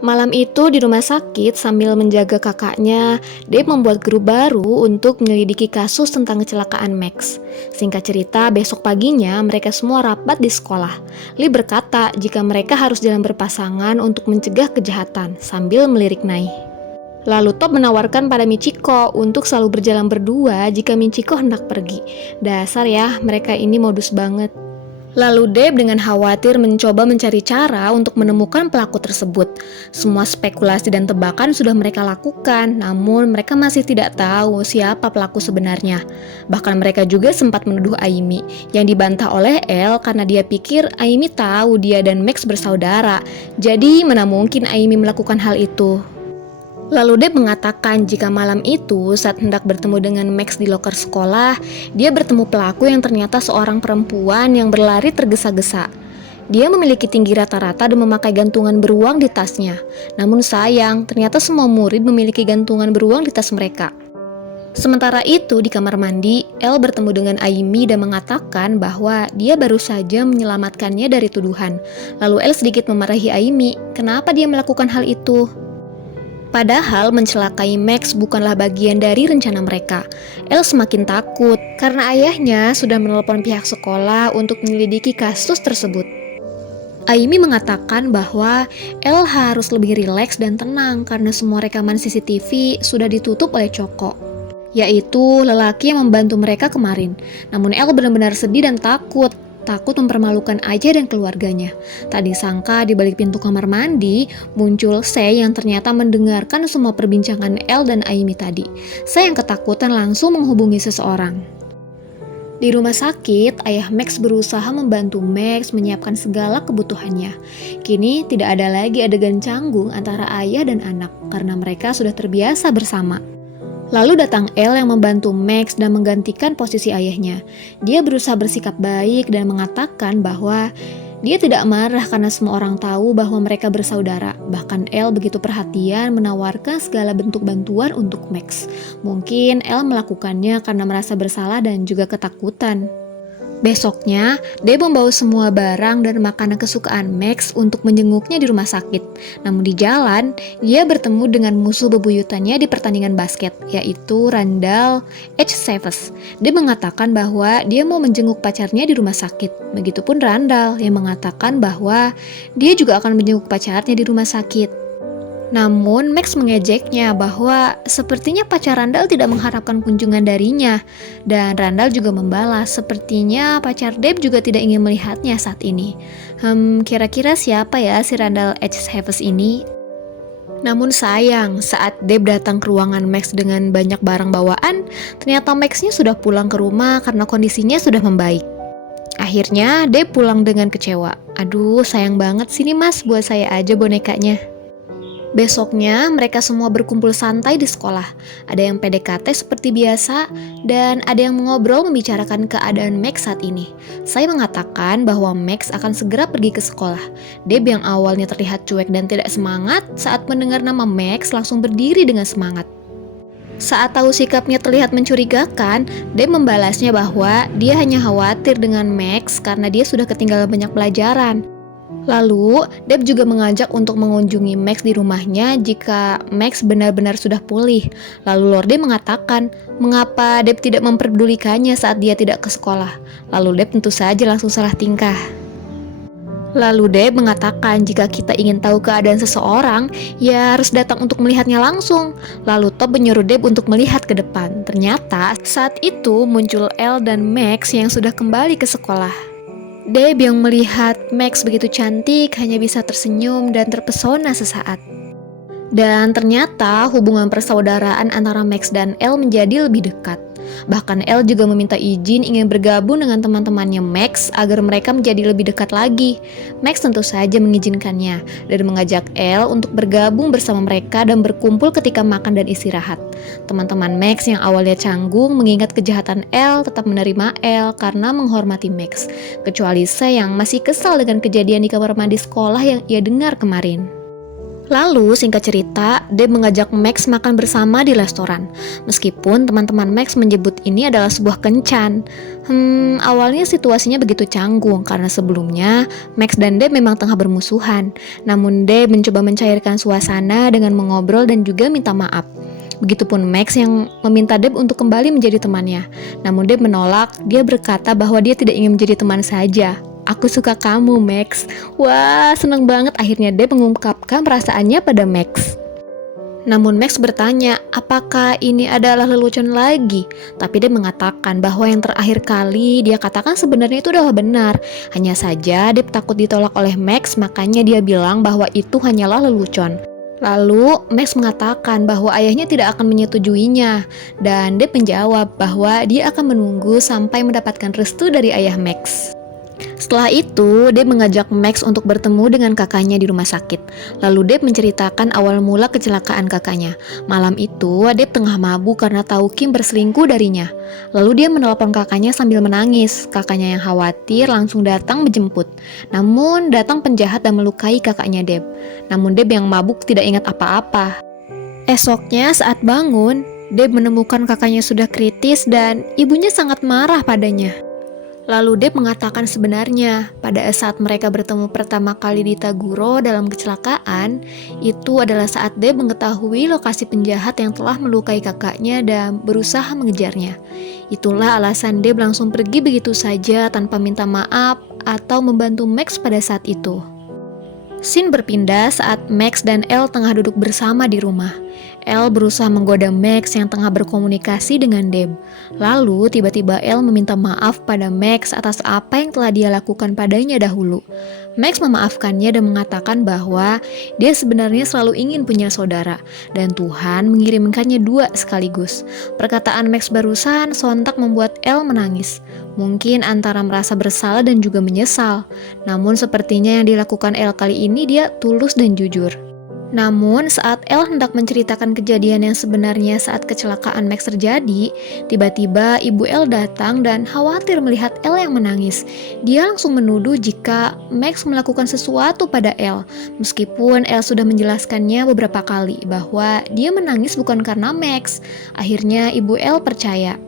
Malam itu di rumah sakit sambil menjaga kakaknya, Dave membuat grup baru untuk menyelidiki kasus tentang kecelakaan Max. Singkat cerita, besok paginya mereka semua rapat di sekolah. Lee berkata jika mereka harus jalan berpasangan untuk mencegah kejahatan sambil melirik Nai. Lalu Top menawarkan pada Michiko untuk selalu berjalan berdua jika Michiko hendak pergi. Dasar ya, mereka ini modus banget. Lalu Deb dengan khawatir mencoba mencari cara untuk menemukan pelaku tersebut. Semua spekulasi dan tebakan sudah mereka lakukan, namun mereka masih tidak tahu siapa pelaku sebenarnya. Bahkan mereka juga sempat menuduh Aimi, yang dibantah oleh Elle karena dia pikir Aimi tahu dia dan Max bersaudara. Jadi mana mungkin Aimi melakukan hal itu. Lalu Deb mengatakan jika malam itu saat hendak bertemu dengan Max di loker sekolah, dia bertemu pelaku yang ternyata seorang perempuan yang berlari tergesa-gesa. Dia memiliki tinggi rata-rata dan memakai gantungan beruang di tasnya. Namun sayang, ternyata semua murid memiliki gantungan beruang di tas mereka. Sementara itu di kamar mandi, Elle bertemu dengan Aimi dan mengatakan bahwa dia baru saja menyelamatkannya dari tuduhan. Lalu Elle sedikit memarahi Aimi, kenapa dia melakukan hal itu? Padahal mencelakai Max bukanlah bagian dari rencana mereka. Elle semakin takut karena ayahnya sudah menelpon pihak sekolah untuk menyelidiki kasus tersebut. Aimi mengatakan bahwa Elle harus lebih rileks dan tenang karena semua rekaman CCTV sudah ditutup oleh Choco, yaitu lelaki yang membantu mereka kemarin. Namun Elle benar-benar sedih dan takut mempermalukan Aja dan keluarganya. Tak disangka di balik pintu kamar mandi muncul Se yang ternyata mendengarkan semua perbincangan Elle dan Aimi tadi. Se yang ketakutan langsung menghubungi seseorang. Di rumah sakit, ayah Max berusaha membantu Max menyiapkan segala kebutuhannya. Kini tidak ada lagi adegan canggung antara ayah dan anak karena mereka sudah terbiasa bersama. Lalu datang Elle yang membantu Max dan menggantikan posisi ayahnya. Dia berusaha bersikap baik dan mengatakan bahwa dia tidak marah karena semua orang tahu bahwa mereka bersaudara. Bahkan Elle begitu perhatian menawarkan segala bentuk bantuan untuk Max. Mungkin Elle melakukannya karena merasa bersalah dan juga ketakutan. Besoknya, Deb membawa semua barang dan makanan kesukaan Max untuk menjenguknya di rumah sakit. Namun di jalan, dia bertemu dengan musuh bebuyutannya di pertandingan basket, yaitu Randall H. Savage. Deb mengatakan bahwa dia mau menjenguk pacarnya di rumah sakit. Begitupun Randall yang mengatakan bahwa dia juga akan menjenguk pacarnya di rumah sakit. Namun Max mengejeknya bahwa sepertinya pacar Randall tidak mengharapkan kunjungan darinya. Dan Randall juga membalas sepertinya pacar Deb juga tidak ingin melihatnya saat ini. Kira-kira siapa ya si Randall H. Havers ini? Namun sayang, saat Deb datang ke ruangan Max dengan banyak barang bawaan, ternyata Maxnya sudah pulang ke rumah karena kondisinya sudah membaik. Akhirnya Deb pulang dengan kecewa. Aduh, sayang banget sini mas, buat saya aja bonekanya. Besoknya, mereka semua berkumpul santai di sekolah. Ada yang PDKT seperti biasa, dan ada yang mengobrol membicarakan keadaan Max saat ini. Saya mengatakan bahwa Max akan segera pergi ke sekolah. Deb yang awalnya terlihat cuek dan tidak semangat, saat mendengar nama Max langsung berdiri dengan semangat. Saat tahu sikapnya terlihat mencurigakan, Deb membalasnya bahwa dia hanya khawatir dengan Max karena dia sudah ketinggalan banyak pelajaran. Lalu, Deb juga mengajak untuk mengunjungi Max di rumahnya jika Max benar-benar sudah pulih. Lalu Lorde mengatakan, mengapa Deb tidak memperdulikannya saat dia tidak ke sekolah. Lalu Deb tentu saja langsung salah tingkah. Lalu Deb mengatakan jika kita ingin tahu keadaan seseorang, ya harus datang untuk melihatnya langsung. Lalu Top menyuruh Deb untuk melihat ke depan. Ternyata saat itu muncul Elle dan Max yang sudah kembali ke sekolah. Deb yang melihat Max begitu cantik hanya bisa tersenyum dan terpesona sesaat. Dan ternyata hubungan persaudaraan antara Max dan Elle menjadi lebih dekat. Bahkan Elle juga meminta izin ingin bergabung dengan teman-temannya Max agar mereka menjadi lebih dekat lagi. Max tentu saja mengizinkannya dan mengajak Elle untuk bergabung bersama mereka dan berkumpul ketika makan dan istirahat. Teman-teman Max yang awalnya canggung mengingat kejahatan Elle tetap menerima Elle karena menghormati Max. Kecuali saya yang masih kesal dengan kejadian di kamar mandi sekolah yang ia dengar kemarin. Lalu singkat cerita, Deb mengajak Max makan bersama di restoran. Meskipun teman-teman Max menyebut ini adalah sebuah kencan. Awalnya situasinya begitu canggung karena sebelumnya Max dan Deb memang tengah bermusuhan. Namun Deb mencoba mencairkan suasana dengan mengobrol dan juga minta maaf. Begitupun Max yang meminta Deb untuk kembali menjadi temannya. Namun Deb menolak, dia berkata bahwa dia tidak ingin menjadi teman saja. Aku suka kamu, Max. Wah, seneng banget akhirnya Deb mengungkapkan perasaannya pada Max. Namun Max bertanya, apakah ini adalah lelucon lagi? Tapi Deb mengatakan bahwa yang terakhir kali dia katakan sebenarnya itu adalah benar. Hanya saja Deb takut ditolak oleh Max, makanya dia bilang bahwa itu hanyalah lelucon. Lalu Max mengatakan bahwa ayahnya tidak akan menyetujuinya, dan Deb menjawab bahwa dia akan menunggu sampai mendapatkan restu dari ayah Max. Setelah itu, Deb mengajak Max untuk bertemu dengan kakaknya di rumah sakit. Lalu Deb menceritakan awal mula kecelakaan kakaknya. Malam itu, Deb tengah mabuk karena tahu Kim berselingkuh darinya. Lalu dia menelpon kakaknya sambil menangis. Kakaknya yang khawatir langsung datang menjemput. Namun, datang penjahat dan melukai kakaknya Deb. Namun Deb yang mabuk tidak ingat apa-apa. Esoknya saat bangun, Deb menemukan kakaknya sudah kritis dan ibunya sangat marah padanya. Lalu Deb mengatakan sebenarnya pada saat mereka bertemu pertama kali di Taguro dalam kecelakaan, itu adalah saat Deb mengetahui lokasi penjahat yang telah melukai kakaknya dan berusaha mengejarnya. Itulah alasan Deb langsung pergi begitu saja tanpa minta maaf atau membantu Max pada saat itu. Scene berpindah saat Max dan Elle tengah duduk bersama di rumah. Elle berusaha menggoda Max yang tengah berkomunikasi dengan Deb. Lalu tiba-tiba Elle meminta maaf pada Max atas apa yang telah dia lakukan padanya dahulu. Max memaafkannya dan mengatakan bahwa dia sebenarnya selalu ingin punya saudara dan Tuhan mengirimkannya 2 sekaligus. Perkataan Max barusan sontak membuat Elle menangis. Mungkin antara merasa bersalah dan juga menyesal. Namun sepertinya yang dilakukan Elle kali ini dia tulus dan jujur. Namun saat Elle hendak menceritakan kejadian yang sebenarnya saat kecelakaan Max terjadi, tiba-tiba ibu Elle datang dan khawatir melihat Elle yang menangis. Dia langsung menuduh jika Max melakukan sesuatu pada Elle, meskipun Elle sudah menjelaskannya beberapa kali bahwa dia menangis bukan karena Max. Akhirnya ibu Elle percaya.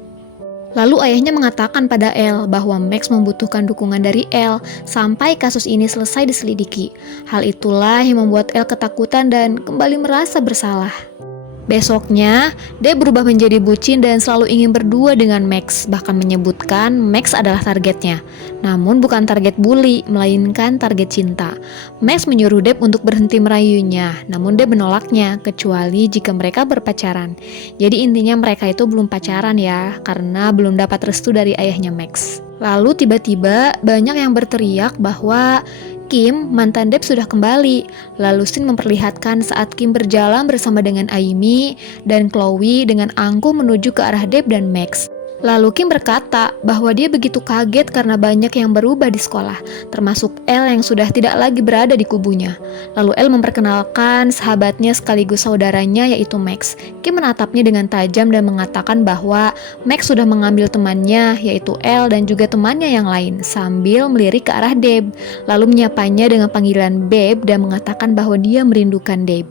Lalu ayahnya mengatakan pada Elle bahwa Max membutuhkan dukungan dari Elle sampai kasus ini selesai diselidiki. Hal itulah yang membuat Elle ketakutan dan kembali merasa bersalah. Besoknya, Deb berubah menjadi bucin dan selalu ingin berdua dengan Max, bahkan menyebutkan Max adalah targetnya. Namun bukan target bully, melainkan target cinta. Max menyuruh Deb untuk berhenti merayunya, namun Deb menolaknya, kecuali jika mereka berpacaran. Jadi intinya mereka itu belum pacaran ya, karena belum dapat restu dari ayahnya Max. Lalu tiba-tiba banyak yang berteriak bahwa Kim, mantan Deb sudah kembali. Lalu Shin memperlihatkan saat Kim berjalan bersama dengan Aimi dan Chloe dengan angkuh menuju ke arah Deb dan Max. Lalu Kim berkata bahwa dia begitu kaget karena banyak yang berubah di sekolah, termasuk Elle yang sudah tidak lagi berada di kubunya. Lalu Elle memperkenalkan sahabatnya sekaligus saudaranya yaitu Max. Kim menatapnya dengan tajam dan mengatakan bahwa Max sudah mengambil temannya yaitu Elle dan juga temannya yang lain sambil melirik ke arah Deb. Lalu menyapanya dengan panggilan Babe dan mengatakan bahwa dia merindukan Deb.